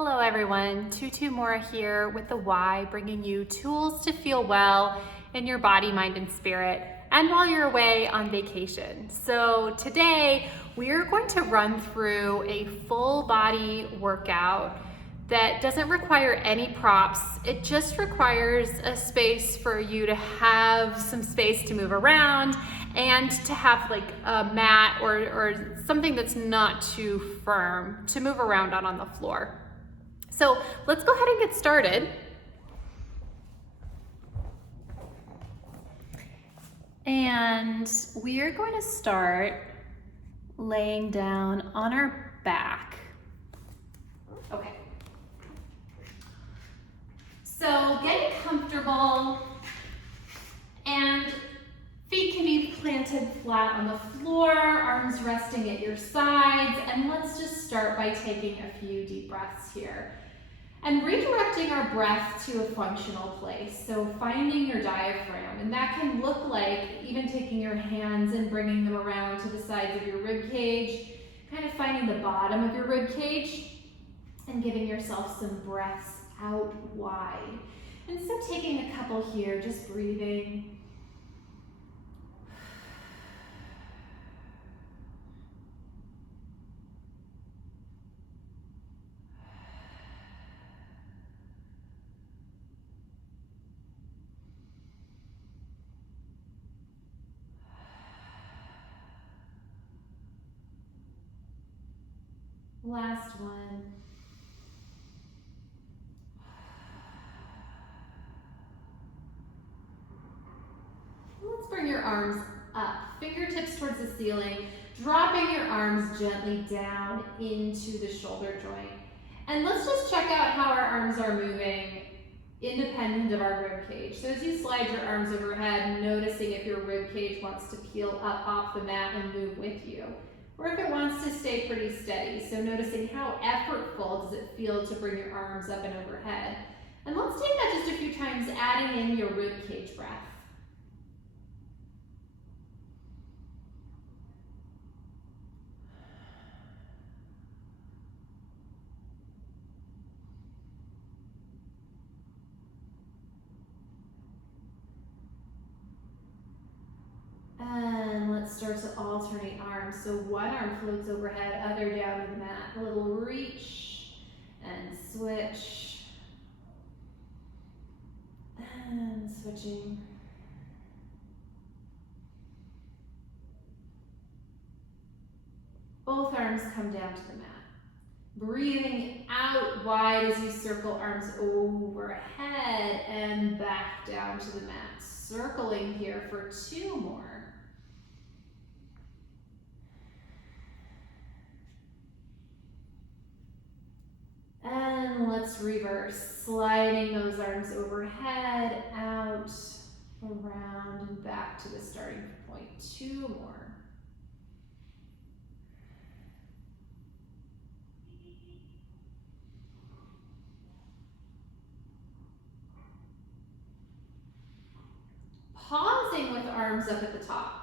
Hello everyone, Tutu Mora here with the Y, bringing you tools to feel well in your body, mind, and spirit, and while you're away on vacation. So today we're going to run through a full body workout that doesn't require any props. It just requires a space for you to have some space to move around and to have like a mat or something that's not too firm to move around on the floor. So let's go ahead and get started. And we are going to start laying down on our back. Okay. So getting comfortable, and feet can be planted flat on the floor, arms resting at your sides, and let's just start by taking a few deep breaths here. And redirecting our breath to a functional place. So finding your diaphragm, and that can look like even taking your hands and bringing them around to the sides of your rib cage, kind of finding the bottom of your rib cage and giving yourself some breaths out wide. And so taking a couple here, just breathing. Last one. Let's bring your arms up, fingertips towards the ceiling, dropping your arms gently down into the shoulder joint. And let's just check out how our arms are moving independent of our rib cage. So as you slide your arms overhead, noticing if your rib cage wants to peel up off the mat and move with you, or if it wants to stay pretty steady. So noticing how effortful does it feel to bring your arms up and overhead. And let's take that just a few times, adding in your rib cage breath. And let's start to alternate arms. So one arm floats overhead, other down to the mat. A little reach and switch. And switching. Both arms come down to the mat. Breathing out wide as you circle arms overhead and back down to the mat. Circling here for two more. And let's reverse, sliding those arms overhead, out, around, and back to the starting point. Two more. Pausing with arms up at the top.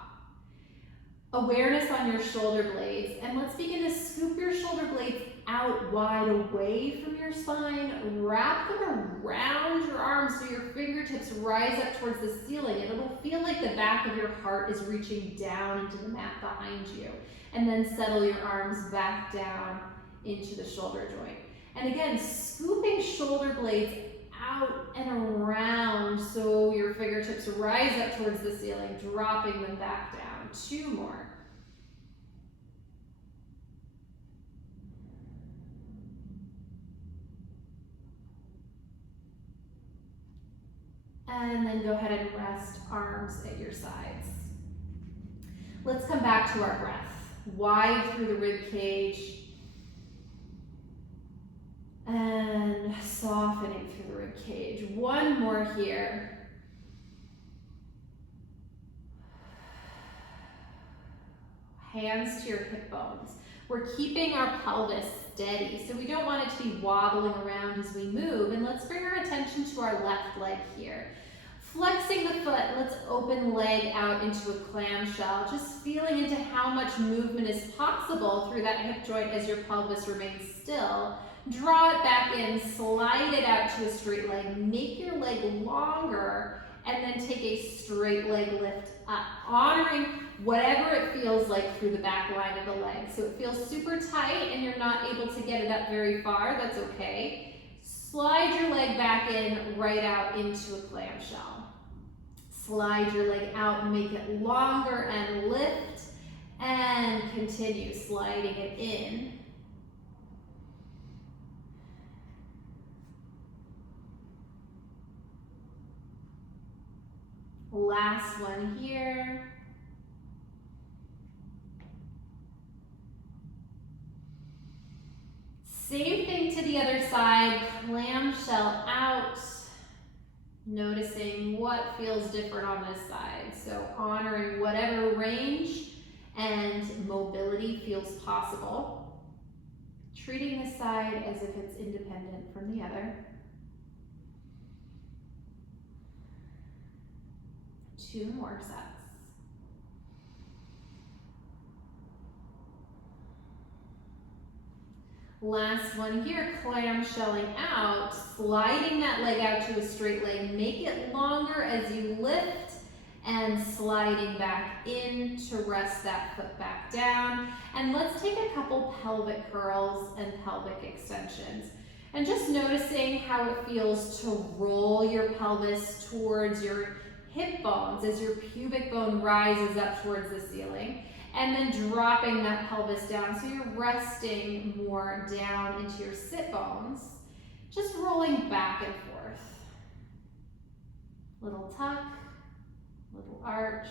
Awareness on your shoulder blades, and let's begin to scoop your shoulder blades out wide away from your spine. Wrap them around your arms so your fingertips rise up towards the ceiling, and it'll feel like the back of your heart is reaching down into the mat behind you. And then settle your arms back down into the shoulder joint. And again, scooping shoulder blades out and around so your fingertips rise up towards the ceiling, dropping them back down. Two more. And then go ahead and rest arms at your sides. Let's come back to our breath. Wide through the rib cage. And softening through the rib cage. One more here. Hands to your hip bones. We're keeping our pelvis steady, so we don't want it to be wobbling around as we move. And let's bring our attention to our left leg here. Flexing the foot, let's open leg out into a clamshell, just feeling into how much movement is possible through that hip joint as your pelvis remains still. Draw it back in, slide it out to a straight leg, make your leg longer, and then take a straight leg lift up, honoring whatever it feels like through the back line of the leg. So it feels super tight and you're not able to get it up very far, that's okay. Slide your leg back in, right out into a clamshell. Slide your leg out, make it longer and lift, and continue sliding it in. Last one here. Same thing to the other side, clamshell out, noticing what feels different on this side. So honoring whatever range and mobility feels possible. Treating this side as if it's independent from the other. 2 more sets. Last one here, clamshelling out, sliding that leg out to a straight leg. Make it longer as you lift and sliding back in to rest that foot back down. And let's take a couple pelvic curls and pelvic extensions. And just noticing how it feels to roll your pelvis towards your hip bones as your pubic bone rises up towards the ceiling. And then dropping that pelvis down so you're resting more down into your sit bones. Just rolling back and forth. Little tuck, little arch.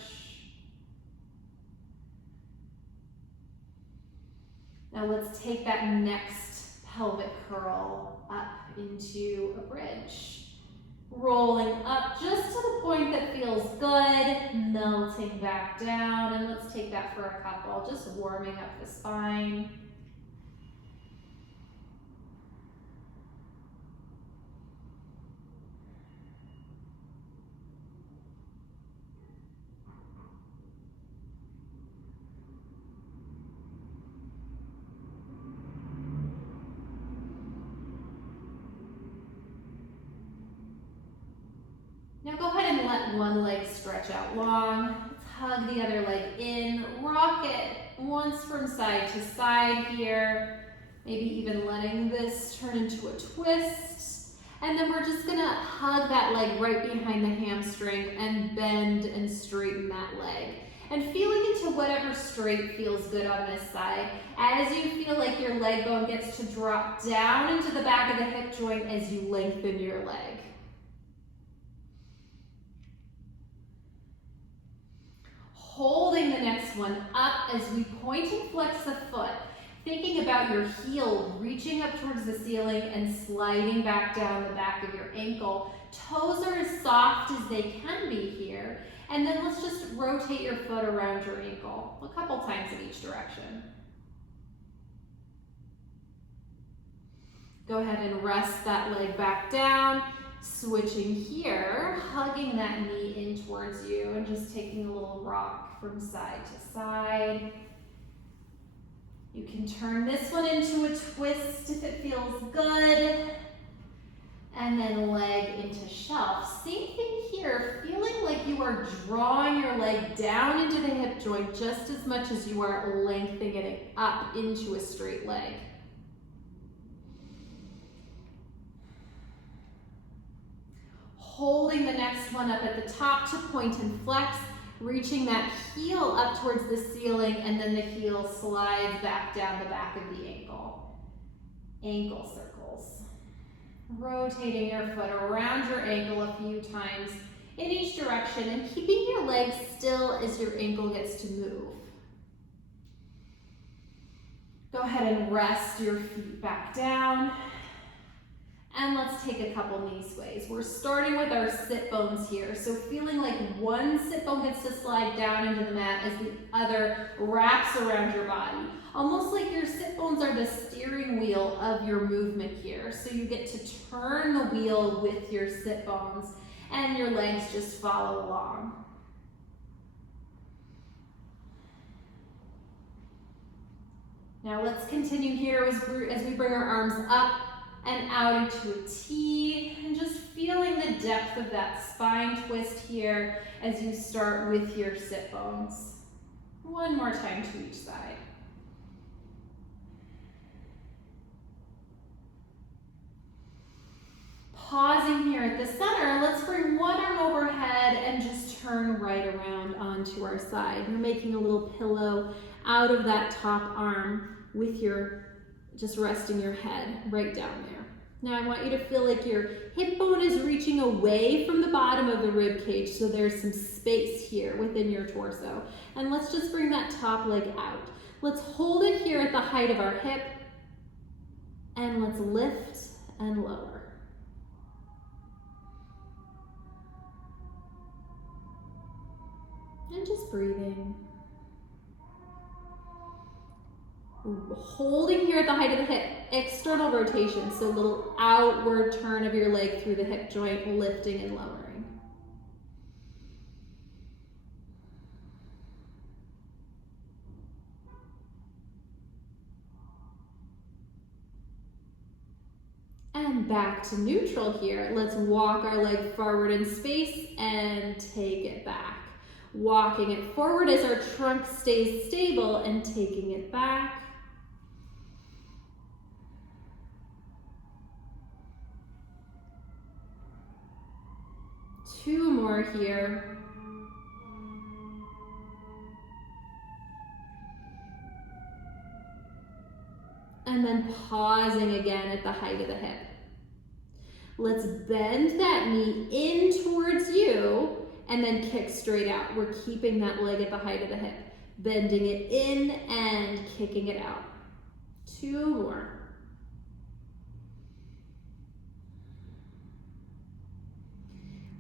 Now let's take that next pelvic curl up into a bridge. Rolling up just to the point that feels good, melting back down, and let's take that for a couple, just warming up the spine. Now go ahead and let one leg stretch out long. Let's hug the other leg in. Rock it once from side to side here. Maybe even letting this turn into a twist. And then we're just gonna hug that leg right behind the hamstring and bend and straighten that leg. And feeling into whatever straight feels good on this side. As you feel like your leg bone gets to drop down into the back of the hip joint as you lengthen your leg. Holding the next one up as we point and flex the foot, thinking about your heel reaching up towards the ceiling and sliding back down the back of your ankle. Toes are as soft as they can be here. And then let's just rotate your foot around your ankle a couple times in each direction. Go ahead and rest that leg back down. Switching here, hugging that knee in towards you and just taking a little rock from side to side. You can turn this one into a twist if it feels good. And then leg into shelf. Same thing here, feeling like you are drawing your leg down into the hip joint just as much as you are lengthening it up into a straight leg. Holding the next one up at the top to point and flex, reaching that heel up towards the ceiling, and then the heel slides back down the back of the ankle. Ankle circles. Rotating your foot around your ankle a few times in each direction and keeping your legs still as your ankle gets to move. Go ahead and rest your feet back down. And let's take a couple knee sways. We're starting with our sit bones here. So feeling like one sit bone gets to slide down into the mat as the other wraps around your body. Almost like your sit bones are the steering wheel of your movement here. So you get to turn the wheel with your sit bones. and your legs just follow along. Now let's continue here as we bring our arms up and out into a T, and just feeling the depth of that spine twist here as you start with your sit bones. One more time to each side. Pausing here at the center, let's bring one arm overhead and just turn right around onto our side. You're making a little pillow out of that top arm with just resting your head right down there. Now I want you to feel like your hip bone is reaching away from the bottom of the rib cage, so there's some space here within your torso. And let's just bring that top leg out. Let's hold it here at the height of our hip, and let's lift and lower. And just breathing. Holding here at the height of the hip, external rotation, so a little outward turn of your leg through the hip joint, lifting and lowering. And back to neutral here. Let's walk our leg forward in space and take it back. Walking it forward as our trunk stays stable and taking it back. Two more here. And then pausing again at the height of the hip. Let's bend that knee in towards you and then kick straight out. We're keeping that leg at the height of the hip, bending it in and kicking it out. Two more.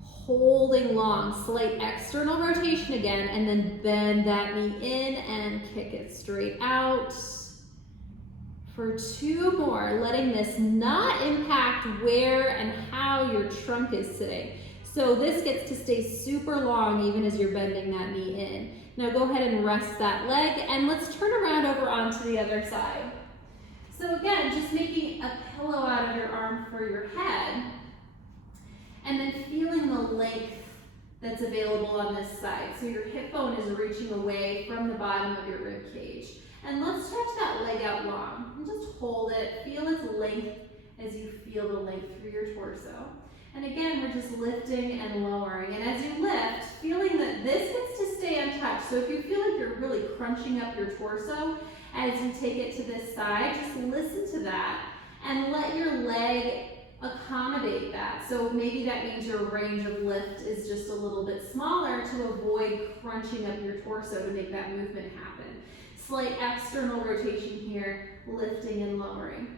Holding long, slight external rotation again, and then bend that knee in and kick it straight out. For two more, letting this not impact where and how your trunk is sitting. So this gets to stay super long even as you're bending that knee in. Now go ahead and rest that leg, and let's turn around over onto the other side. So again, just making a pillow out of your arm for your head, and then feeling the length that's available on this side. So your hip bone is reaching away from the bottom of your rib cage. And let's stretch that leg out long. And just hold it, feel its length as you feel the length through your torso. And again, we're just lifting and lowering. And as you lift, feeling that this gets to stay untouched. So if you feel like you're really crunching up your torso as you take it to this side, just listen to that and let your leg accommodate that. So maybe that means your range of lift is just a little bit smaller to avoid crunching up your torso to make that movement happen. Slight external rotation here, lifting and lowering.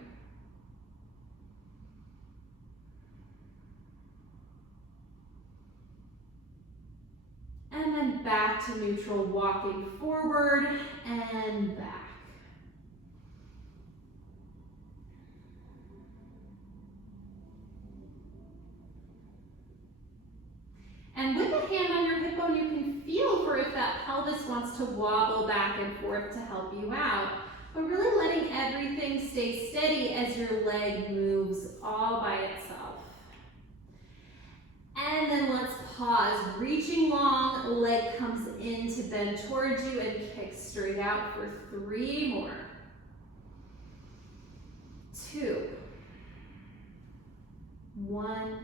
And then back to neutral, walking forward and back. And with a hand on your hip bone, you can feel for if that pelvis wants to wobble back and forth to help you out. But really letting everything stay steady as your leg moves all by itself. And then let's pause. Reaching long, leg comes in to bend towards you and kick straight out for three more. Two. One.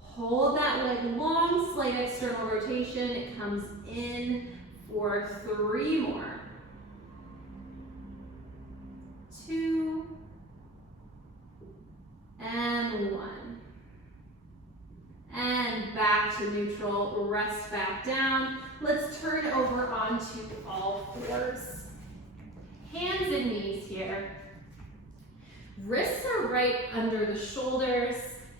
Hold that leg long, slight external rotation. It comes in for three more. Two. And one. And back to neutral, rest back down. Let's turn over onto all fours. Hands and knees here. Wrists are right under the shoulders.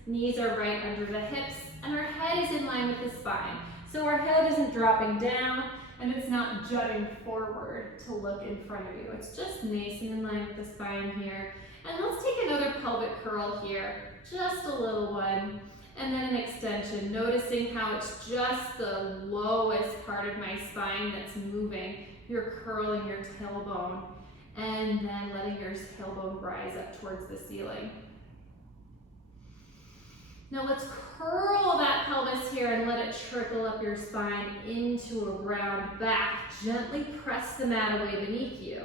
Knees are right under the hips, and our head is in line with the spine. So our head isn't dropping down, and it's not jutting forward to look in front of you. It's just nice and in line with the spine here. And let's take another pelvic curl here, just a little one. And then an extension, noticing how it's just the lowest part of my spine that's moving. You're curling your tailbone, and then letting your tailbone rise up towards the ceiling. Now let's curl that pelvis here and let it trickle up your spine into a round back. Gently press the mat away beneath you.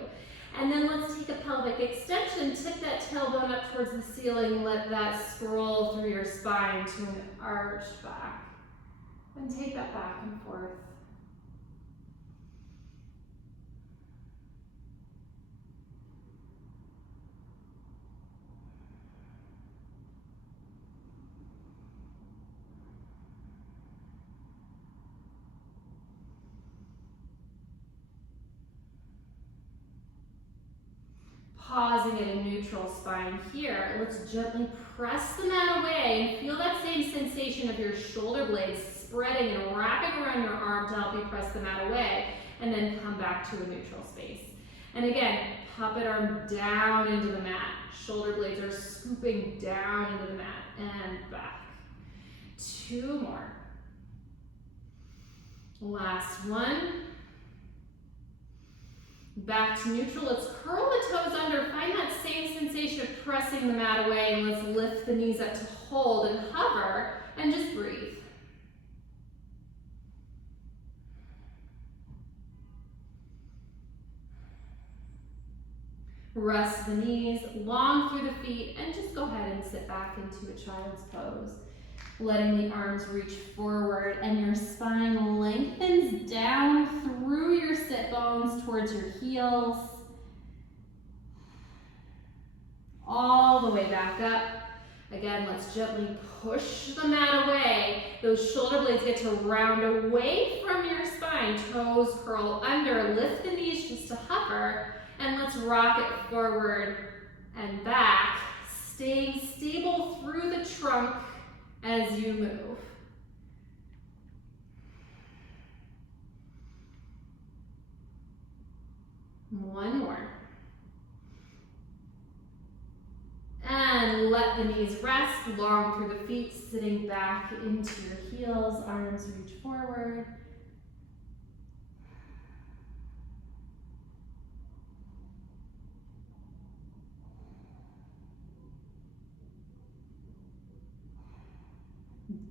And then let's take a pelvic extension, tip that tailbone up towards the ceiling, let that scroll through your spine to an arch back. And take that back and forth. Pausing at a neutral spine here, let's gently press the mat away and feel that same sensation of your shoulder blades spreading and wrapping around your arm to help you press the mat away, and then come back to a neutral space. And again, puppet arm down into the mat. Shoulder blades are scooping down into the mat and back. 2 more. Last one. Back to neutral, let's curl the toes under, find that same sensation of pressing the mat away, and let's lift the knees up to hold and hover, and just breathe. Rest the knees, long through the feet, and just go ahead and sit back into a child's pose. Letting the arms reach forward and your spine lengthens down through your sit bones towards your heels. All the way back up. Again, let's gently push the mat away. Those shoulder blades get to round away from your spine. Toes curl under, lift the knees just to hover, and let's rock it forward and back, staying stable through the trunk as you move. One more. And let the knees rest, long through the feet, sitting back into your heels, arms reach forward.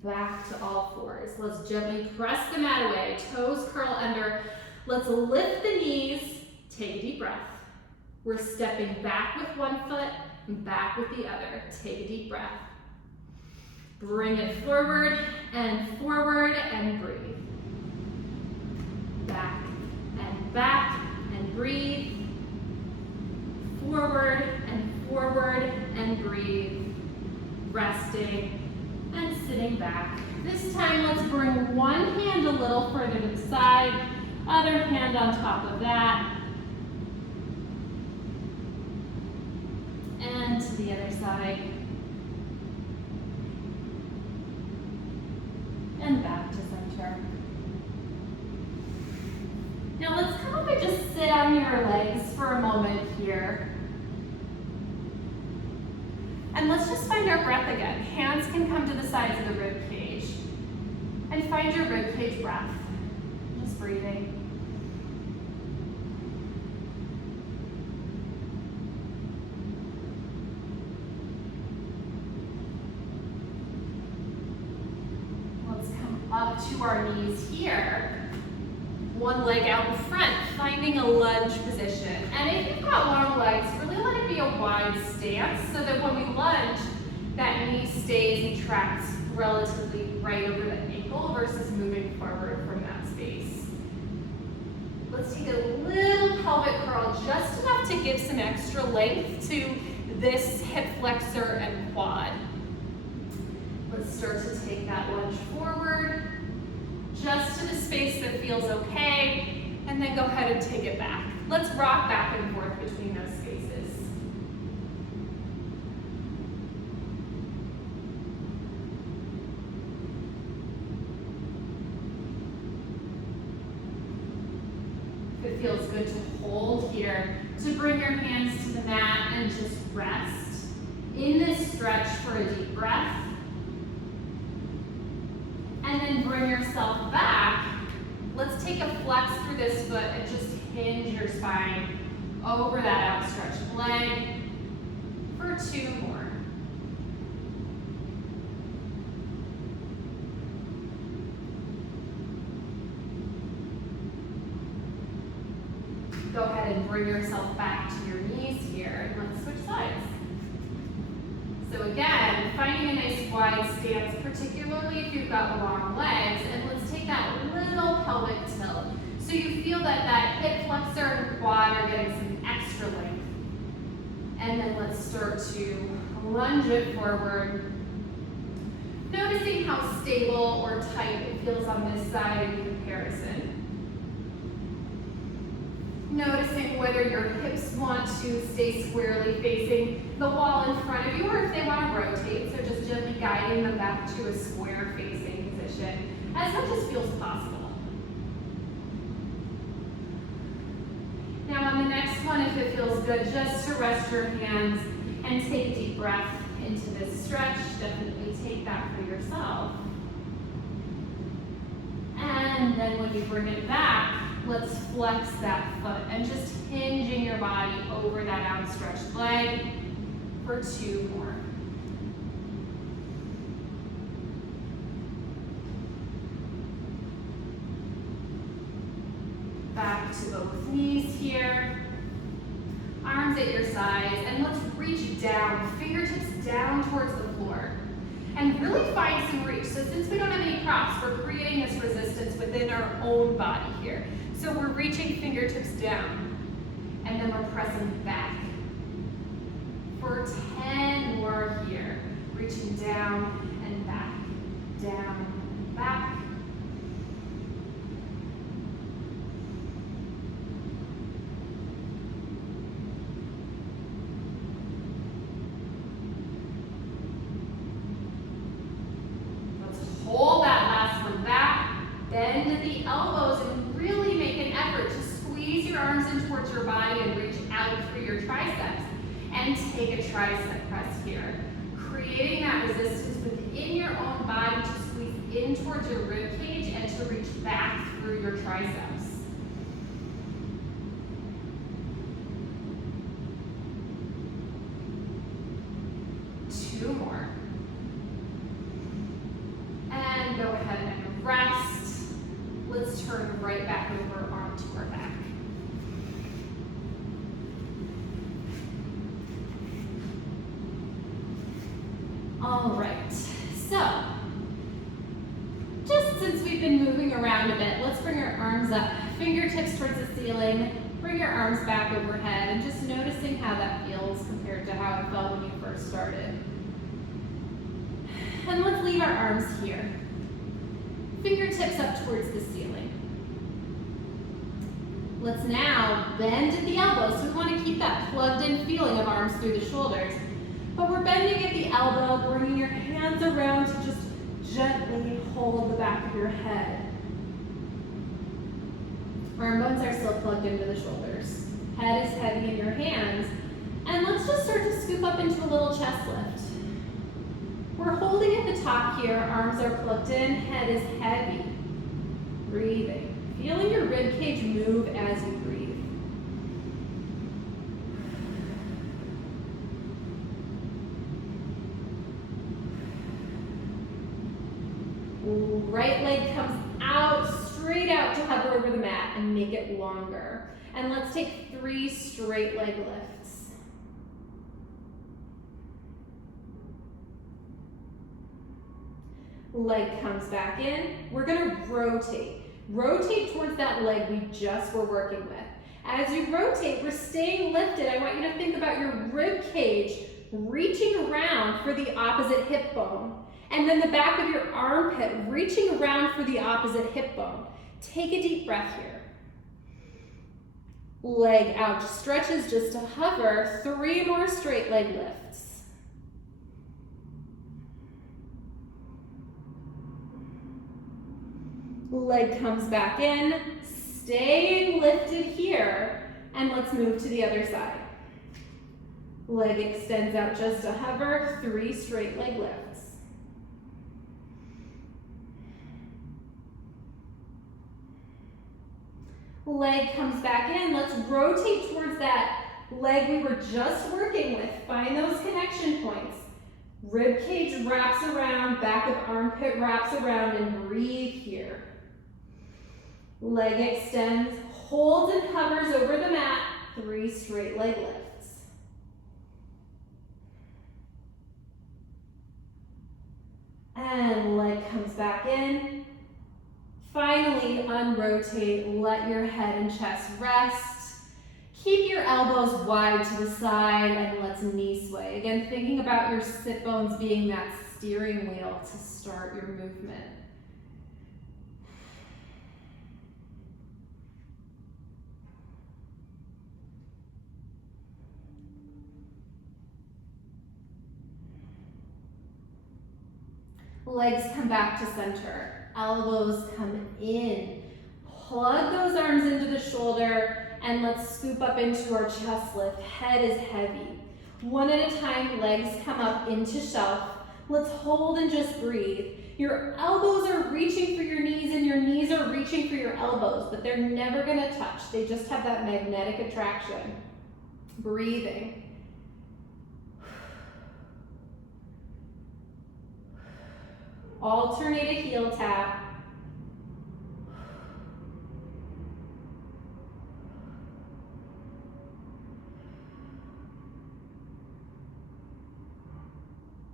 Back to all fours. Let's gently press the mat away, toes curl under. Let's lift the knees, take a deep breath. We're stepping back with one foot and back with the other. Take a deep breath. Bring it forward and breathe. Back and breathe. Forward and breathe. Resting and sitting back. This time, let's bring one hand a little further to the side, other hand on top of that, and to the other side, and back to center. Now let's come up and just sit on your legs for a moment here. And let's just find our breath again. Hands can come to the sides of the rib cage. And find your rib cage breath. Just breathing. Let's come up to our knees here. One leg out in front, finding a lunge position. And if you've got long legs, really let it be a wide stance so that when we lunge, that knee stays and tracks relatively right over the ankle versus moving forward from that space. Let's take a little pelvic curl, just enough to give some extra length to this hip flexor and quad. Let's start to take that lunge forward, just to the space that feels okay, and then go ahead and take it back. Let's rock back and forth between those spaces. If it feels good to hold here, to bring your hands to the mat and just rest. In this stretch for a deep breath. then bring yourself back. Let's take a flex through this foot and just hinge your spine over that outstretched leg for 2 more. Go ahead and bring yourself back to your knees here, and let's switch sides. So again, finding a nice wide stance, particularly if you've got long legs, and let's take that little pelvic tilt. So you feel that hip flexor and quad are getting some extra length. And then let's start to lunge it forward. Noticing how stable or tight it feels on this side in comparison. Noticing whether your hips want to stay squarely facing the wall in front of you or if they want to rotate. So just gently guiding them back to a square facing position as much as feels possible. Now on the next one, if it feels good, just to rest your hands and take a deep breath into this stretch. Definitely take that for yourself. And then when you bring it back, let's flex that foot and just hinging your body over that outstretched leg for 2 more. Back to both knees here. Arms at your sides, and let's reach down, fingertips down towards the floor. And really find some reach. So since we don't have any props, we're creating this resistance within our own body here. So we're reaching fingertips down, and then we're pressing back. For 10 more here, reaching down and back, down and back. Hold that last one back, bend at the elbows, and really make an effort to squeeze your arms in towards your body and reach out through your triceps. And take a tricep press here. Creating that resistance within your own body to squeeze in towards your rib cage and to reach back through your triceps. Two more. And go ahead and rest. Let's turn right back over, arm to our back. All right, so just since we've been moving around a bit, let's bring our arms up, fingertips towards the ceiling, bring your arms back overhead, and just noticing how that feels compared to how it felt when you first started. And let's leave our arms here. Fingertips up towards the ceiling. Let's now bend at the elbows. So we want to keep that plugged in feeling of arms through the shoulders. But we're bending at the elbow, bringing your hands around to just gently hold the back of your head. Arm bones are still plugged into the shoulders. Head is heavy in your hands. And let's just start to scoop up into a little chest lift. We're holding at the top here, arms are plugged in, head is heavy. Breathing. Feeling your rib cage move as you breathe. Right leg comes out, straight out to hover over the mat and make it longer. And let's take 3 straight leg lifts. Leg comes back in. We're gonna rotate. Rotate towards that leg we just were working with. As you rotate, we're staying lifted. I want you to think about your rib cage reaching around for the opposite hip bone. And then the back of your armpit reaching around for the opposite hip bone. Take a deep breath here. Leg out stretches just to hover. 3 more straight leg lifts. Leg comes back in, staying lifted here, and let's move to the other side. Leg extends out just to hover, 3 straight leg lifts. Leg comes back in. Let's rotate towards that leg we were just working with. Find those connection points. Rib cage wraps around, back of armpit wraps around, and breathe here. Leg extends, holds and hovers over the mat. 3 straight leg lifts. And leg comes back in. Finally, unrotate, let your head and chest rest. Keep your elbows wide to the side and let's knee sway. Again, thinking about your sit bones being that steering wheel to start your movement. Legs come back to center. Elbows come in. Plug those arms into the shoulder and let's scoop up into our chest lift. Head is heavy. One at a time, legs come up into shelf. Let's hold and just breathe. Your elbows are reaching for your knees and your knees are reaching for your elbows, but they're never gonna touch. They just have that magnetic attraction. Breathing. Alternate a heel tap.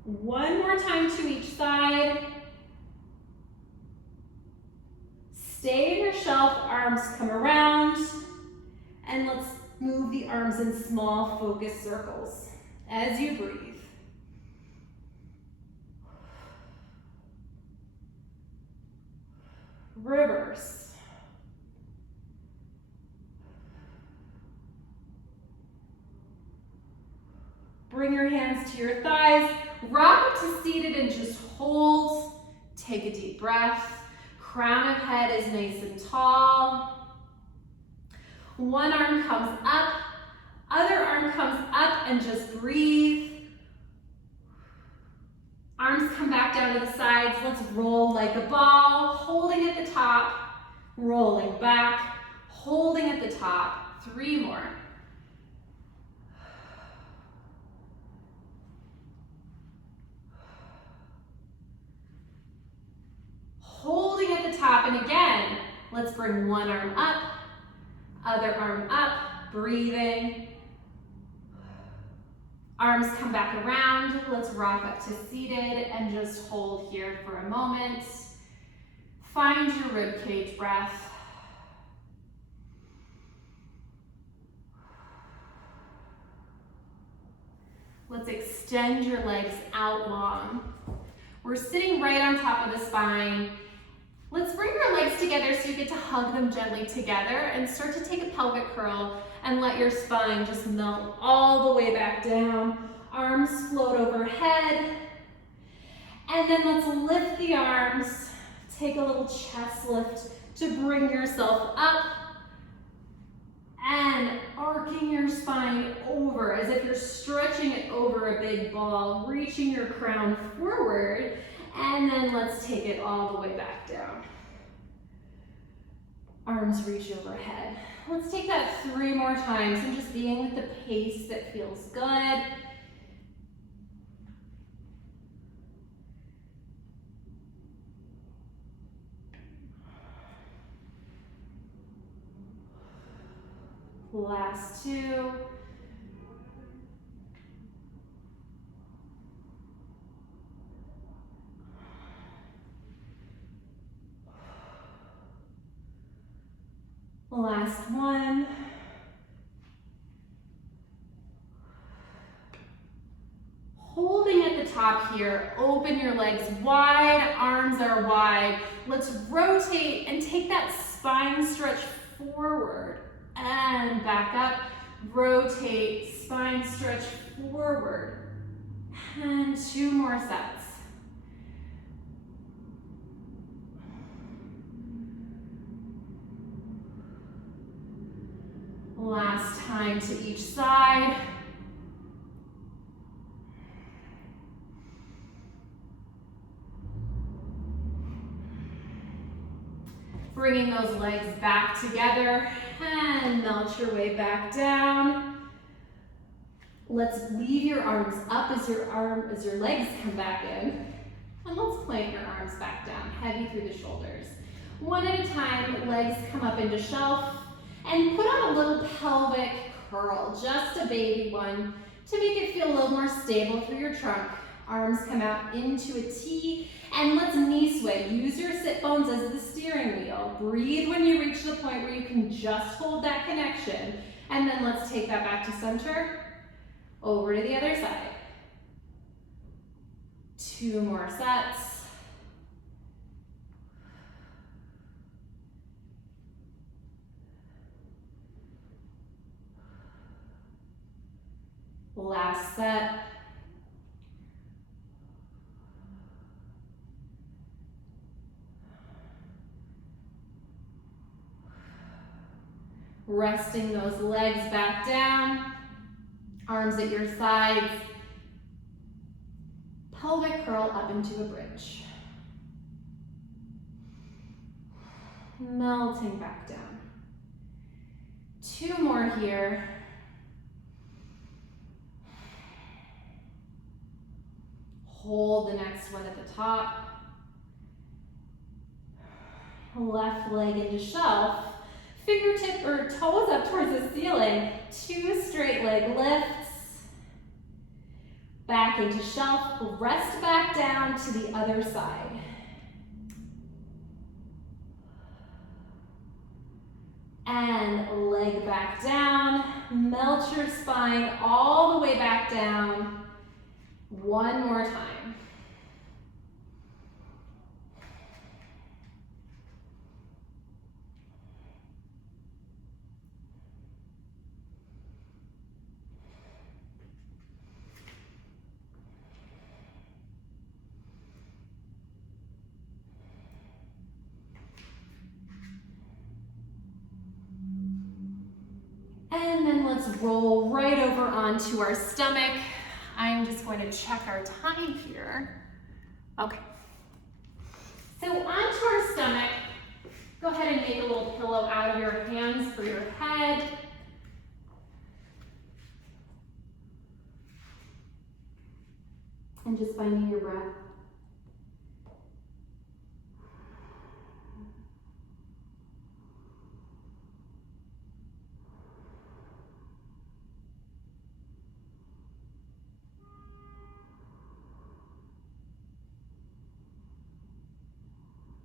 One more time to each side. Stay in your shelf, arms come around. And let's move the arms in small focused circles as you breathe. Reverse. Bring your hands to your thighs. Rock up to seated and just hold. Take a deep breath. Crown of head is nice and tall. One arm comes up. Other arm comes up and just breathe. Arms come back down to the sides. Let's roll like a ball, holding at the top, rolling back, holding at the top. 3 more. Holding at the top, and again, let's bring one arm up, other arm up, breathing. Arms come back around. Let's rock up to seated and just hold here for a moment. Find your rib cage breath. Let's extend your legs out long. We're sitting right on top of the spine. Let's bring your legs together so you get to hug them gently together and start to take a pelvic curl and let your spine just melt all the way back down. Arms float overhead. And then let's lift the arms. Take a little chest lift to bring yourself up. And arcing your spine over as if you're stretching it over a big ball, reaching your crown forward. And then let's take it all the way back down. Arms reach overhead. Let's take that 3 more times and just being with the pace that feels good. Last 2. Last 1. Holding at the top here, open your legs wide, arms are wide. Let's rotate and take that spine stretch forward and back up. Rotate, spine stretch forward. And 2 more sets. Last time to each side. Bringing those legs back together and melt your way back down. Let's leave your arms up as your legs come back in. And let's plant your arms back down, heavy through the shoulders. One at a time, legs come up into shelf, and put on a little pelvic curl, just a baby one, to make it feel a little more stable through your trunk. Arms come out into a T, and let's knee sway. Use your sit bones as the steering wheel. Breathe when you reach the point where you can just hold that connection, and then let's take that back to center, over to the other side. 2 more sets. Last set. Resting those legs back down, arms at your sides. Pelvic curl up into a bridge. Melting back down. 2 more here. Hold the next one at the top. Left leg into shelf. Fingertip or toes up towards the ceiling. 2 straight leg lifts. Back into shelf. Rest back down to the other side. And leg back down. Melt your spine all the way back down. 1 more time. And then let's roll right over onto our stomach. I'm just going to check our time here. Okay. So onto our stomach, go ahead and make a little pillow out of your hands for your head. And just finding your breath.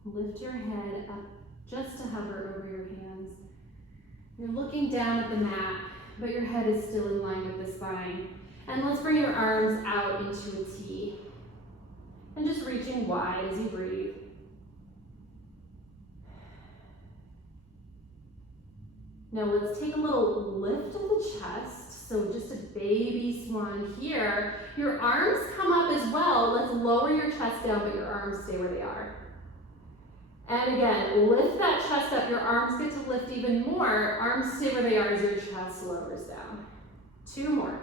Lift your head up just to hover over your hands. You're looking down at the mat, but your head is still in line with the spine. And let's bring your arms out into a T. And just reaching wide as you breathe. Now let's take a little lift of the chest. So just a baby swan here. Your arms come up as well. Let's lower your chest down, but your arms stay where they are. And again, lift that chest up. Your arms get to lift even more. Arms stay where they are as your chest lowers down. 2 more.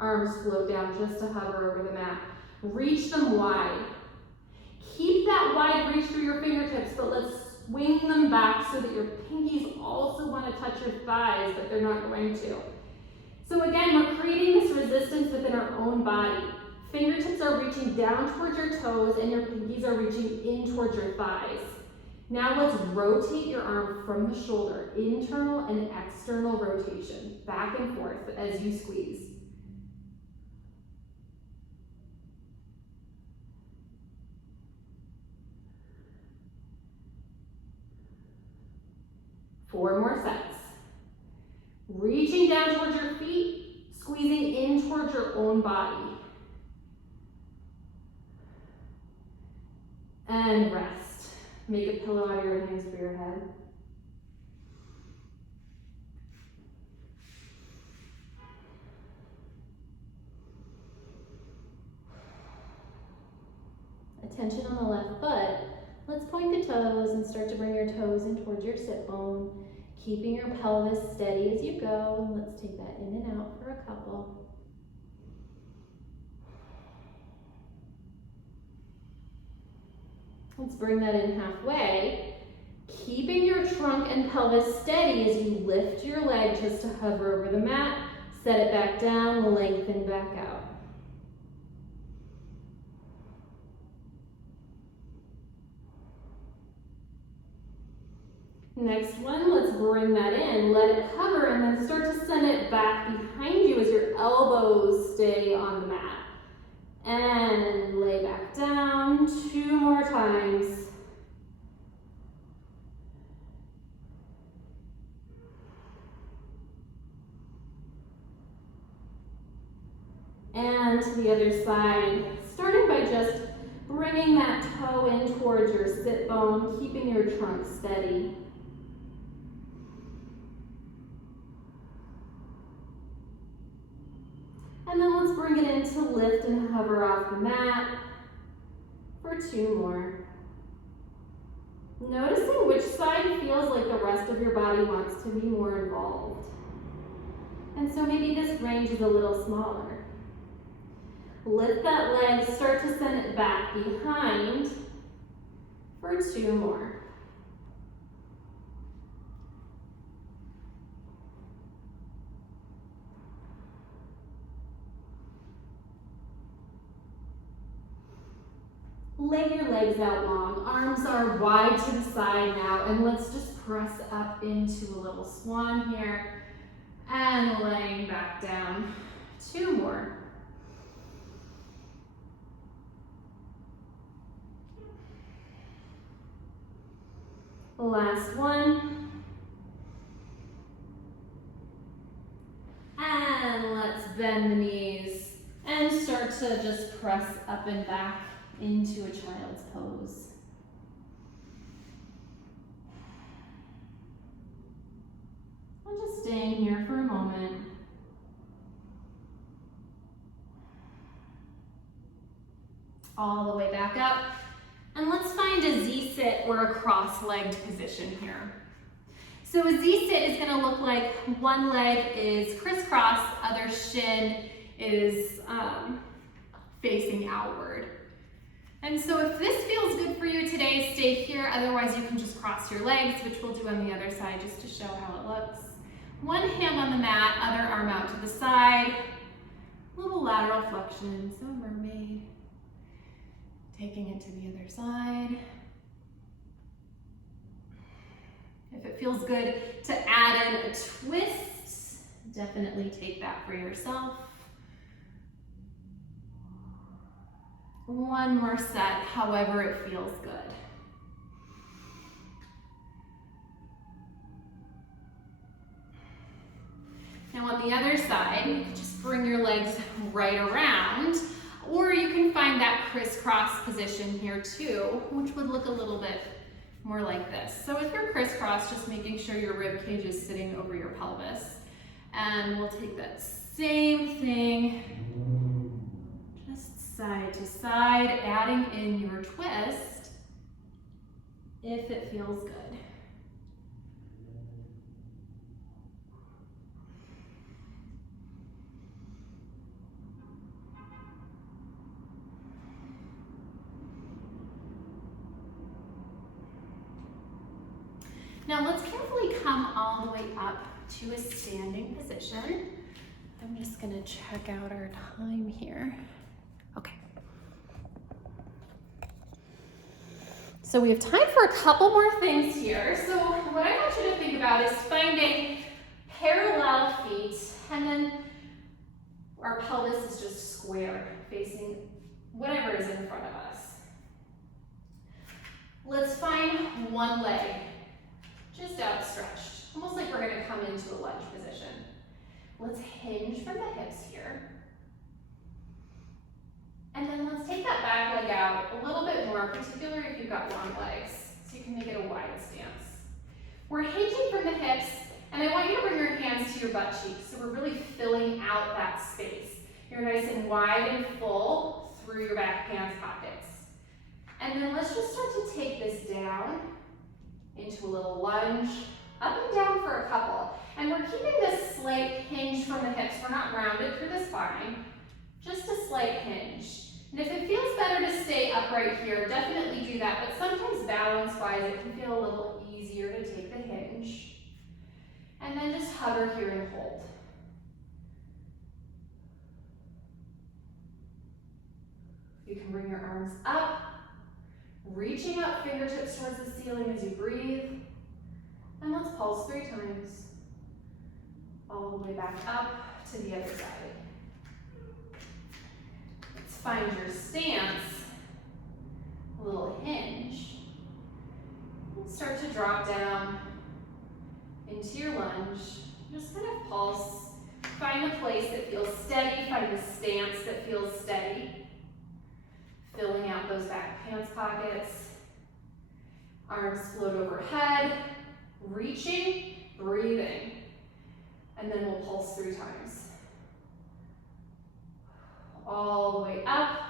Arms float down just to hover over the mat. Reach them wide. Keep that wide reach through your fingertips, but let's swing them back so that your pinkies also want to touch your thighs, but they're not going to. So again, we're creating this resistance within our own body. Fingertips are reaching down towards your toes and your pinkies are reaching in towards your thighs. Now let's rotate your arm from the shoulder, internal and external rotation, back and forth as you squeeze. Four more sets. Reaching down towards your feet, squeezing in towards your own body. And rest. Make a pillow out of your hands for your head. Attention on the left foot. Let's point the toes and start to bring your toes in towards your sit bone. Keeping your pelvis steady as you go. And let's take that in and out for a couple. Let's bring that in halfway. Keeping your trunk and pelvis steady as you lift your leg just to hover over the mat. Set it back down, lengthen back out. Next one, let's bring that in. Let it hover and then start to send it back behind you as your elbows stay on the mat. And lay back down 2 more times. And to the other side, starting by just bringing that toe in towards your sit bone, keeping your trunk steady. And then let's bring it in to lift and hover off the mat for 2 more. Noticing which side feels like the rest of your body wants to be more involved. And so maybe this range is a little smaller. Lift that leg, start to send it back behind for 2 more. Lay your legs out long. Arms are wide to the side now, and let's just press up into a little swan here and laying back down. 2 more. Last one. And let's bend the knees and start to just press up and back into a child's pose. I'm just staying here for a moment. All the way back up. And let's find a Z-sit or a cross-legged position here. So a Z-sit is gonna look like one leg is crisscross, other shin is facing outward. And so if this feels good for you today, stay here. Otherwise, you can just cross your legs, which we'll do on the other side just to show how it looks. One hand on the mat, other arm out to the side. Little lateral flexion, so mermaid. Taking it to the other side. If it feels good to add in a twist, definitely take that for yourself. One more set, however it feels good. Now on the other side, you can just bring your legs right around, or you can find that crisscross position here too, which would look a little bit more like this. So if you're crisscross, just making sure your rib cage is sitting over your pelvis. And we'll take that same thing, just side to side, adding in your twist if it feels good. Now let's carefully come all the way up to a standing position. I'm just gonna check out our time here. Okay. So we have time for a couple more things here. So what I want you to think about is finding parallel feet, and then our pelvis is just square, facing whatever is in front of us. Let's find one leg just outstretched, almost like we're gonna come into a lunge position. Let's hinge from the hips here. And then let's take that back leg out a little bit more, particularly if you've got long legs, so you can make it a wide stance. We're hinging from the hips, and I want you to bring your hands to your butt cheeks, so we're really filling out that space. You're nice and wide and full through your back hands pockets. And then let's just start to take this down into a little lunge, Up and down for a couple. And we're keeping this slight hinge from the hips. We're not rounded through the spine, just a slight hinge. And if it feels better to stay upright here, definitely do that. But sometimes balance-wise, it can feel a little easier to take the hinge. And then just hover here and hold. You can bring your arms up, reaching up fingertips towards the ceiling as you breathe. And let's pulse 3 times. All the way back up to the other side. Let's find your stance, a little hinge. And start to drop down into your lunge. Just kind of pulse. Find a place that feels steady. Find a stance that feels steady. Filling out those back pants pockets. Arms float overhead. Reaching, breathing. And then we'll pulse 3 times. All the way up.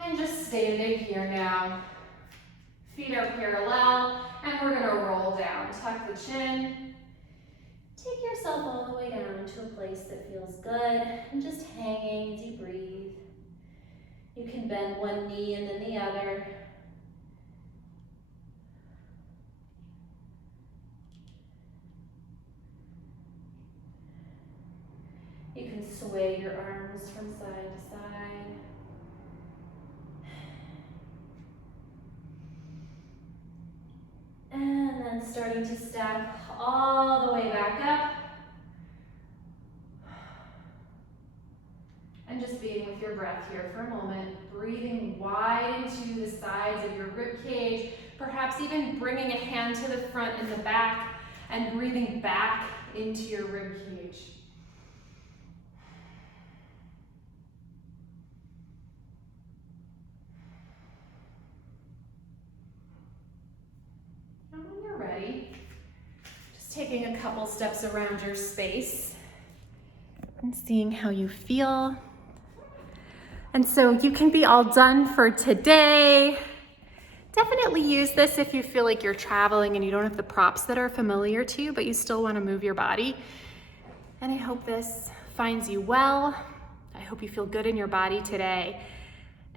And just standing here now. Feet are parallel, and we're gonna roll down. Tuck the chin. Take yourself all the way down to a place that feels good, and just hanging as you breathe. You can bend one knee and then the other. You can sway your arms from side to side. And then starting to stack all the way back up. And just being with your breath here for a moment, breathing wide into the sides of your rib cage, perhaps even bringing a hand to the front and the back, and breathing back into your rib cage. And when you're ready, just taking a couple steps around your space and seeing how you feel. And so you can be all done for today. Definitely use this if you feel like you're traveling and you don't have the props that are familiar to you, but you still want to move your body. And I hope this finds you well. I hope you feel good in your body today.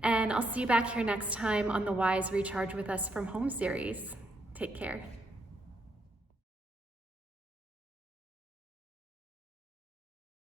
And I'll see you back here next time on the Wise Recharge with Us from Home series. Take care.